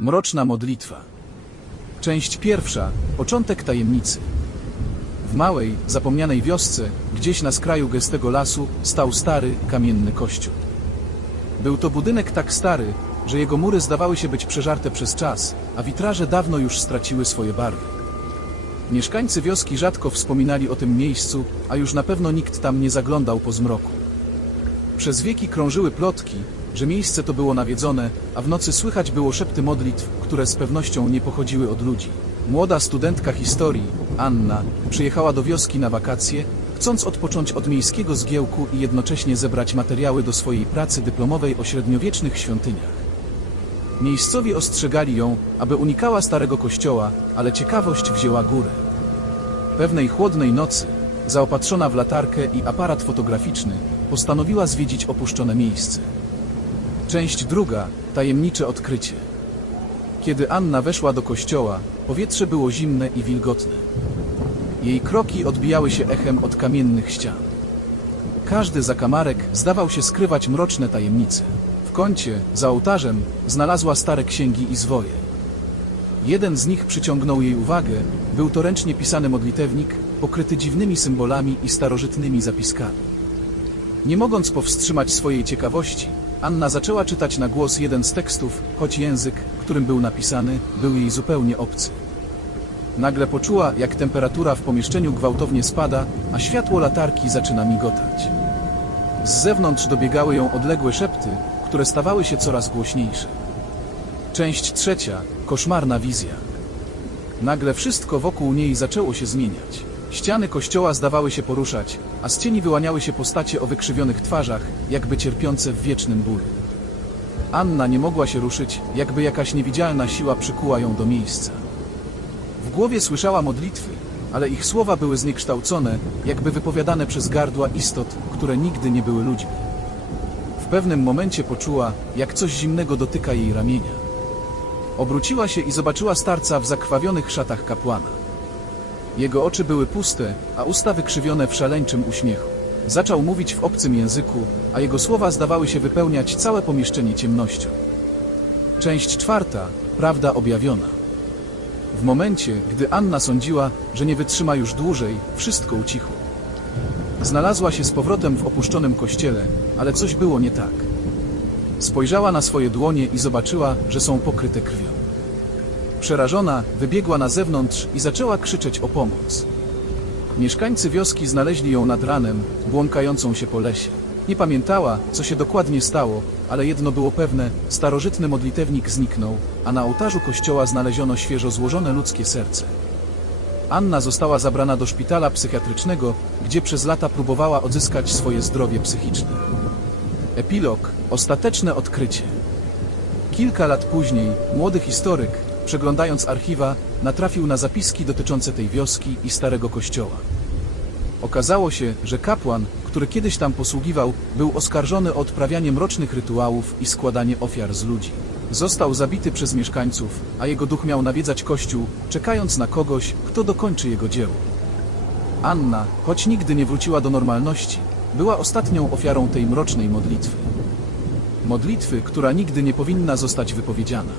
Mroczna modlitwa. Część pierwsza. Początek tajemnicy. W małej, zapomnianej wiosce, gdzieś na skraju gęstego lasu, stał stary, kamienny kościół. Był to budynek tak stary, że jego mury zdawały się być przeżarte przez czas, a witraże dawno już straciły swoje barwy. Mieszkańcy wioski rzadko wspominali o tym miejscu, a już na pewno nikt tam nie zaglądał po zmroku. Przez wieki krążyły plotki, że miejsce to było nawiedzone, a w nocy słychać było szepty modlitw, które z pewnością nie pochodziły od ludzi. Młoda studentka historii, Anna, przyjechała do wioski na wakacje, chcąc odpocząć od miejskiego zgiełku i jednocześnie zebrać materiały do swojej pracy dyplomowej o średniowiecznych świątyniach. Miejscowi ostrzegali ją, aby unikała starego kościoła, ale ciekawość wzięła górę. Pewnej chłodnej nocy, zaopatrzona w latarkę i aparat fotograficzny, postanowiła zwiedzić opuszczone miejsce. Część druga. Tajemnicze odkrycie. Kiedy Anna weszła do kościoła, powietrze było zimne i wilgotne. Jej kroki odbijały się echem od kamiennych ścian. Każdy zakamarek zdawał się skrywać mroczne tajemnice. W kącie, za ołtarzem, znalazła stare księgi i zwoje. Jeden z nich przyciągnął jej uwagę, był to ręcznie pisany modlitewnik, pokryty dziwnymi symbolami i starożytnymi zapiskami. Nie mogąc powstrzymać swojej ciekawości, Anna zaczęła czytać na głos jeden z tekstów, choć język, którym był napisany, był jej zupełnie obcy. Nagle poczuła, jak temperatura w pomieszczeniu gwałtownie spada, a światło latarki zaczyna migotać. Z zewnątrz dobiegały ją odległe szepty, które stawały się coraz głośniejsze. Część trzecia. Koszmarna wizja. Nagle wszystko wokół niej zaczęło się zmieniać. Ściany kościoła zdawały się poruszać, a z cieni wyłaniały się postacie o wykrzywionych twarzach, jakby cierpiące w wiecznym bólu. Anna nie mogła się ruszyć, jakby jakaś niewidzialna siła przykuła ją do miejsca. W głowie słyszała modlitwy, ale ich słowa były zniekształcone, jakby wypowiadane przez gardła istot, które nigdy nie były ludźmi. W pewnym momencie poczuła, jak coś zimnego dotyka jej ramienia. Obróciła się i zobaczyła starca w zakrwawionych szatach kapłana. Jego oczy były puste, a usta wykrzywione w szaleńczym uśmiechu. Zaczął mówić w obcym języku, a jego słowa zdawały się wypełniać całe pomieszczenie ciemnością. Część czwarta. Prawda objawiona. W momencie, gdy Anna sądziła, że nie wytrzyma już dłużej, wszystko ucichło. Znalazła się z powrotem w opuszczonym kościele, ale coś było nie tak. Spojrzała na swoje dłonie i zobaczyła, że są pokryte krwią. Przerażona, wybiegła na zewnątrz i zaczęła krzyczeć o pomoc. Mieszkańcy wioski znaleźli ją nad ranem, błąkającą się po lesie. Nie pamiętała, co się dokładnie stało, ale jedno było pewne, starożytny modlitewnik zniknął, a na ołtarzu kościoła znaleziono świeżo złożone ludzkie serce. Anna została zabrana do szpitala psychiatrycznego, gdzie przez lata próbowała odzyskać swoje zdrowie psychiczne. Epilog. Ostateczne odkrycie. Kilka lat później młody historyk, przeglądając archiwa, natrafił na zapiski dotyczące tej wioski i starego kościoła. Okazało się, że kapłan, który kiedyś tam posługiwał, był oskarżony o odprawianie mrocznych rytuałów i składanie ofiar z ludzi. Został zabity przez mieszkańców, a jego duch miał nawiedzać kościół, czekając na kogoś, kto dokończy jego dzieło. Anna, choć nigdy nie wróciła do normalności, była ostatnią ofiarą tej mrocznej modlitwy. Modlitwy, która nigdy nie powinna zostać wypowiedziana.